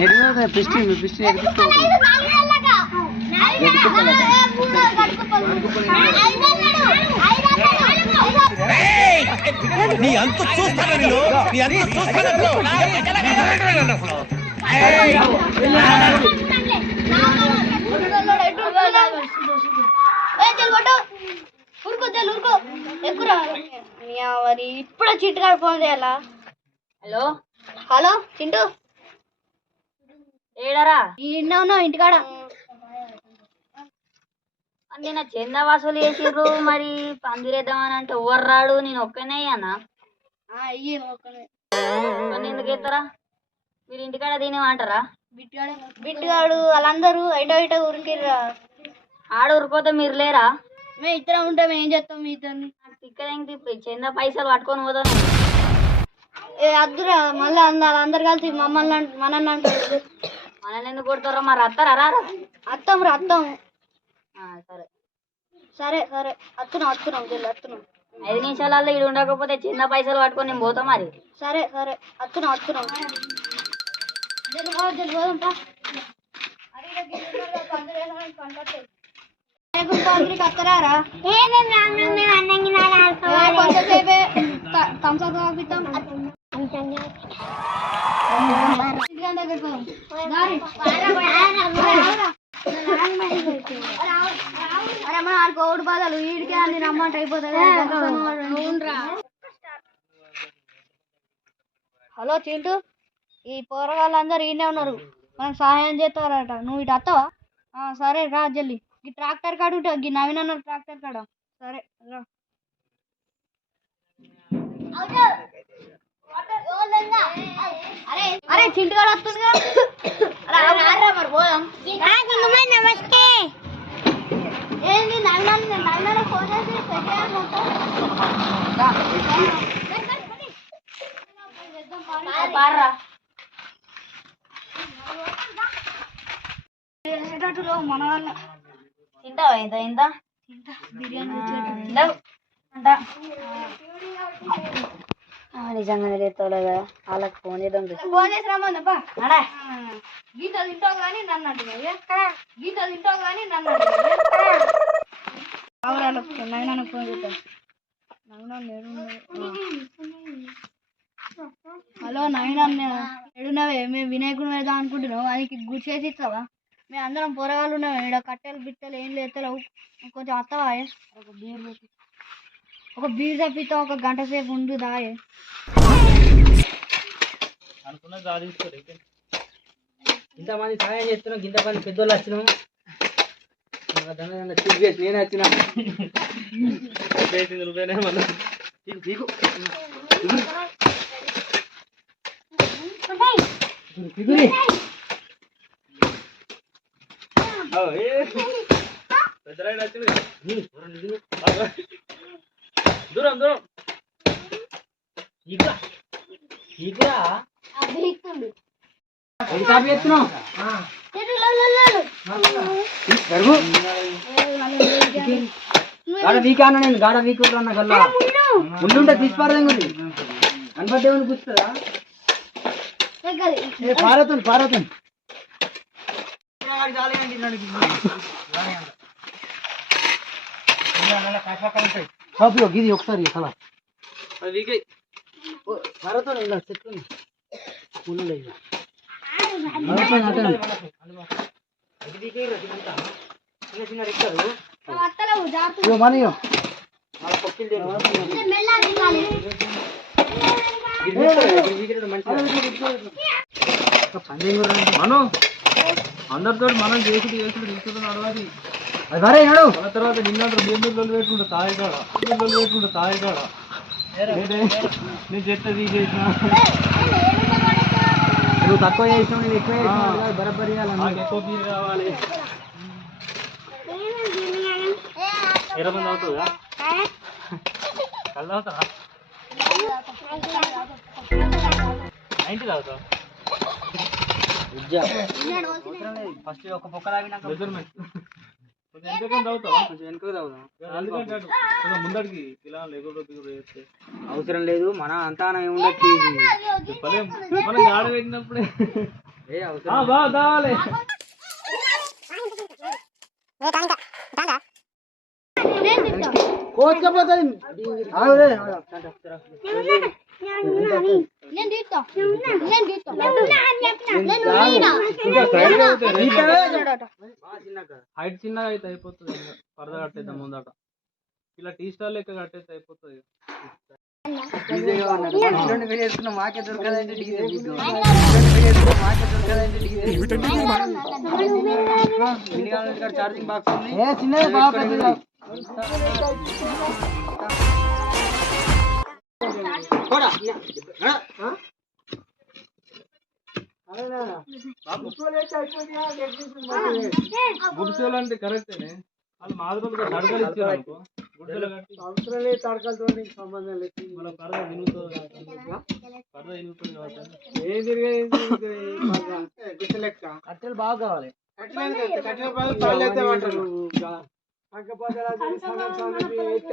నీ అంత చూస్తాను ఇప్పుడు చిట్టు కాడ ఫోన్ చేయాలా? హలో హలో చింటూ ఏడరా? ఉన్నావు ఇంటికాడ. నేను చందా వసూలు చేసిర్రు, మరి పందిరేద్దామని అంటే ఎవరు రాడు, నేను ఒక్కనే అయ్యానా? ఎందుకు ఎత్తారా? మీరు ఇంటికాడ తినేమంటారా? బిట్టుగాడు వాళ్ళందరూ ఐటో ఇటో ఉరికిర్రా. ఆడ ఉరికోతే మీరు లేరా? మేము ఇద్దరం ఉంటాం, ఏం చేస్తాం మీ ఇద్దరిని? ఇక్కడ చందా పైసలు పట్టుకొని పోతాం. అద్దురా మళ్ళీ అందరు కలిసి మనల్ని అంటారు. మనల్ని ఎందుకు కొడతారా? మరి అత్తారా? రారా? అత్తం రా అత్తం. సరే సరే సరే వస్తున్నాం 5 నిమిషాలలో ఇది ఉండకపోతే చిన్న పైసలు పట్టుకొని నేను పోతాం మరి. సరే సరే వస్తున్నాం వస్తారా? కోడి బాధలు వీడికే అన్ని రమ్మంట అయిపోతుంది. హలో చింటూ, ఈ పోరగాళ్ళందరూ ఈయనే ఉన్నారు, మనకు సహాయం చేస్తారట. నువ్వు ఇటు వస్తావా? సరే రా జల్లి. ఈ ట్రాక్టర్ కాడ ఉంటుంది, ఈ నవీన్ అన్నారు ట్రాక్టర్ కాడ. సరే రా. అరే చింటు కాడ వస్తుందిగా, మరి పోదాం. నమస్తే. ఏంది నవీనాన్ని ఫోన్ చేసి మన వాళ్ళ తింటావా? ఇంత బిర్యానీ నిజంగా తెస్తావు కదా, వాళ్ళకి ఫోన్ చేద్దాం. ఫోన్ చేసి రమ్మందప్పా. గీతలు తింటావు కానీ నన్ను అంటున్నావు, గీతలు తింటావు కానీ నన్ను నవీనానికి ఫోన్ చేద్దాం. హలో నవీనాన్న, ఎడున్నావే? మేము వినాయకుడు వేద్దాం అనుకుంటున్నావు, అది గుర్తు చేసి ఇస్తావా? మేము అందరం పొరగాళ్ళు ఉన్నాము, ఇక్కడ కట్టెలు బిట్టెలు ఏం లేతలేవు, కొంచెం వస్తావా? ఒక బీర్ తప్పితో ఒక గంట సేపు ఉండు దాయే. ఇంతమంది సహాయం చేస్తున్నాం, ఇంత మంది పెద్దోళ్ళు వచ్చినాం, నేనే వచ్చిన రూపాయలే మళ్ళీ దూరం ఎత్తున్నాం. గాడ వీకా అన్న, నేను గాడ వీకుంటున్నా గల్లా ముందుంటే తీసిపారదేంగుంది అనుబద్దేమని కూర్చుందా? పారవుతుంది గిది ఒకసారి అలా పారవుతుంది ఇలా చెట్లు మనయో మనం అందరితో మనం చేసుడు తీసుకుంటున్న అడవాది అది మరే నాడు. తర్వాత నిన్నంటారు బెంగళూరు పెట్టుకుంటా తాయికాడ నేను చెత్త తీసేసిన, నువ్వు తక్కువ చేసినావు, నేను ఎక్కువ చేసిన, బరబరి ఎక్కువ బీర్ కావాలి. 20 మంది అవుతుందా? కళ్ళు అవుతారా? 90 తాగుతావు? ఫస్ట్ ఒక పొక్క తాగినాక ముందడికి అవసరం లేదు, మన అంతా ఏముండదు మనం గాడ పెట్టినప్పుడే బా దాలే హైట్ చిన్నగా అయితే అయిపోతుంది పరద కట్టేద్దాం ముందట ఇలా టీ స్టాల్ లెక్క కట్టేస్తే అయిపోతుంది మాకే దొరకదంటే ఛార్జింగ్ బాక్స్ గుడిసెలు అంటే కరెక్టేనే వాళ్ళు మాదిరిగా తడకలు ఇచ్చారు అనుకో గుడిసెలు కట్టి తడకలతో సంబంధం లేదు మన పరద వినుగుతుంది పరద వినుగుతుంది కాబట్టి కట్టెలు బాగా కావాలి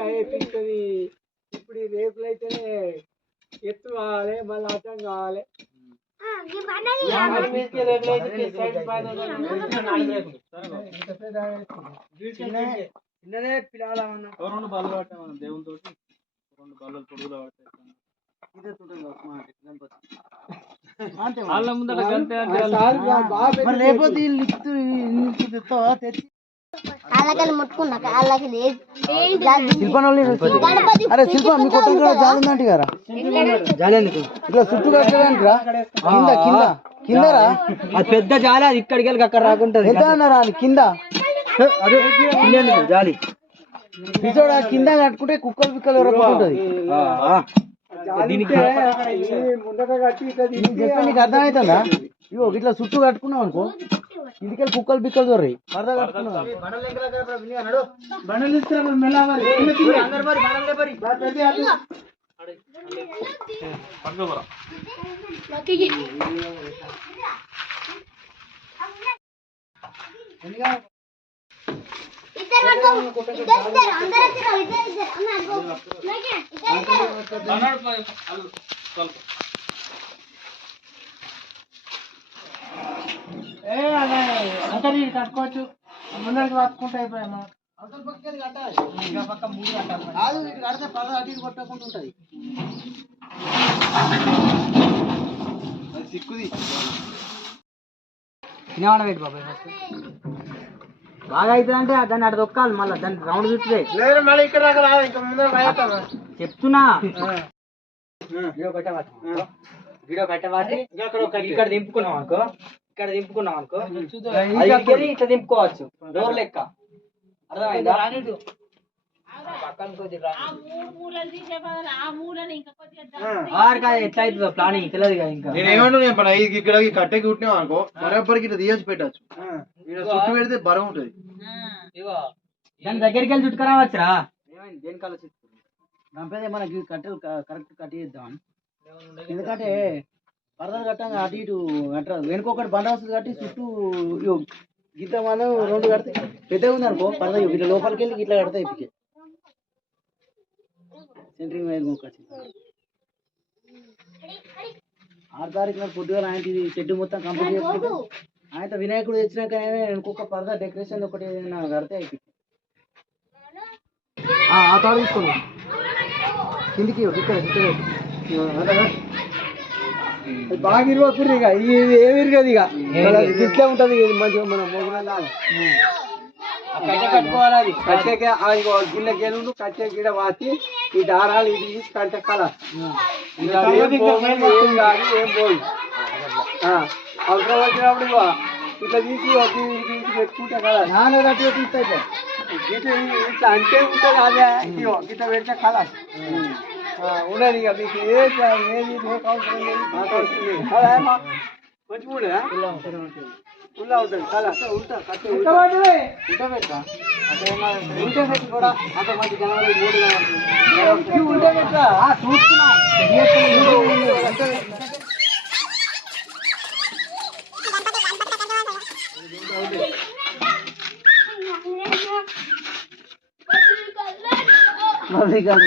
వేపిస్తుంది ఇప్పుడు ఈ రేకులు అయితేనే ఎత్తు కావాలి మళ్ళీ అర్థం కావాలి చిన్నదే పిల్లల రెండు బళ్ళు పట్టాం మనం దేవునితో రెండు బళ్ళు పొడుగులో పడతాయి వాళ్ళ ముందర గంటే లేకపోతే కాళ్ళకి ముట్టుకున్నా కాళ్ళకి అరే శిల్ప మీ కొత్త జాలి ఉందంటే కదా జాలి ఎందుకు ఇట్లా చుట్టూ కట్టడానికి రా కింద కింద కిందరా అది పెద్ద జాలి అది ఇక్కడికి వెళ్ళి అక్కడ రాకుంటది ఎంత అన్నారా కింద అదే జాలి పిసోడు ఆ కింద కట్టుకుంటే కుక్కలు పిక్కలు ఎవరకుంటుంది నీకు అర్థమవుతుందా ఇగో ఇట్లా చుట్టూ కట్టుకున్నావు అనుకో ఇంటికెళ్ళి కుక్కలు బిక్కలు దొర్రాయి పరదా కట్టుకున్నావు బండలు అంటే నేను కట్టుకోవచ్చు ముందరికి పట్టుకుంటే అయిపోయామా అవతల పక్కకి కట్టాలి ఇంకా పక్క మూడు కట్టాలి కాదు ఇటు కడితే పద అటు ఇటు కొట్టకుండా ఉంటుంది సిక్కుది తినేవాడ పెట్టి బాబాయ్ బాగా అవుతుంది అంటే దాన్ని అటు దొక్కాలి మళ్ళీ దాన్ని రౌండ్ చుట్టే మళ్ళీ ఇక్కడ ఇంకా ముందర చెప్తున్నా వీడియో కట్టవాటి ఇక్కడ దింపుకున్నాం అనుకో ఇక్కడ దింపుకున్నాం అనుకో ఇట్లా దింపుకోవచ్చు డోర్ లెక్క అర్థమైందా ఎట్లా అవుతుందో ప్లానింగ్ తెలియదు కదా ఇంకా నేనేమంటున్నా ఇక్కడ కట్టెకి కుట్టినాం అనుకో బరాబరికి ఇట్లా తీయచ్చు పెట్టచ్చు చుట్టూ పెడితే బరం ఉంటది దాని దగ్గరికి వెళ్ళి చుట్టుకురావచ్చురా ఏమైంది దేనికి ఆలోచిస్తుంది దానిపైన మనకి కట్టెలు కరెక్ట్ కట్టేద్దాం ఎందుకంటే పరదలు కట్టంగా అటు ఇటు అంటారు వెనుకొకటి బండ వస్తుంది కట్టి చుట్టూ గిట్ల మనం రెండు కడితే పెద్దగా ఉంది అనుకో పరద ఇట్లా లోపలికి వెళ్ళి ఇట్లా కడితే ఇప్పటికే సెంటరింగ్ వైర్ కొనుక్కొచ్చి 6 తారీఖు నాడు పొద్దుగా ఆయన షెడ్ మొత్తం కంప్లీట్ చేసుకుంటే ఆయన వినాయకుడు తెచ్చినాక ఇంకొక పరద డెకరేషన్ ఒకటి కడితే అయిపోయింది ఆ తాడు తీసుకోండి కిందికి ఇక్కడ బాగా ఇరవకూడదు ఇక ఏమి ఇరగదు ఇక ఇట్లే ఉంటది మంచిగా మన కట్టె కట్టుకోవాలి అది కట్టెకి గిన్నె గెలు కట్టె గిడ వాసి ఈ దారాలు ఇది తీసి కట్టె కలర్ ఏం కాదు ఏం పోయి అవసరం వచ్చినప్పుడు ఇట్లా తీసి పెట్టుకుంటే కదా నాన్నట్టు తీస్తే ఇట్లా అంటే ఉంటుంది అదే ఇట్లా పెడితే కలర్ ఉన్నది ఇక మీకు ఏది అవసరం లేదు నాకు అవసరం లేదు మంచిగా ఉండదా ఉల్లా ఉంటుంది చాలా ఉంటా కట్టే ఉంటా పెట్టా ఉంటే పెట్టి కూడా అంత మంచి జనవరి 3 ఉంటే పెట్టా చూస్తున్నా మళ్ళీ కాదు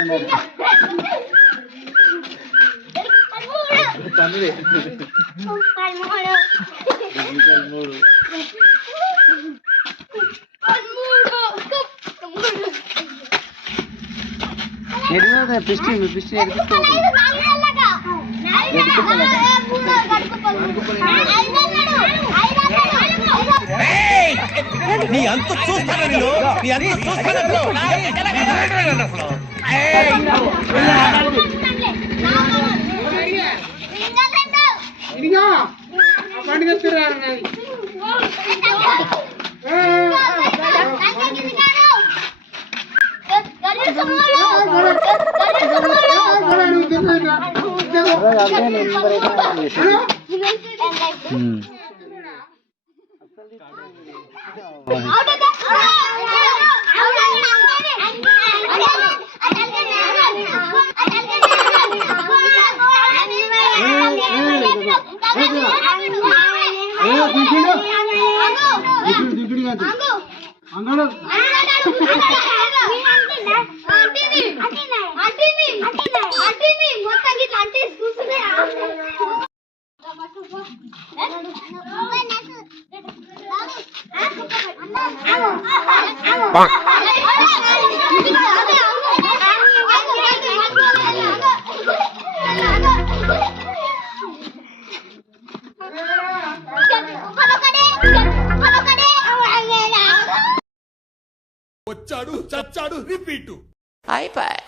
పిస్టి పిస్టి నీ అంత చూస్తాను నీ అంత వచ్చాడు చచ్చాడు రిపీట్ అయిపోయి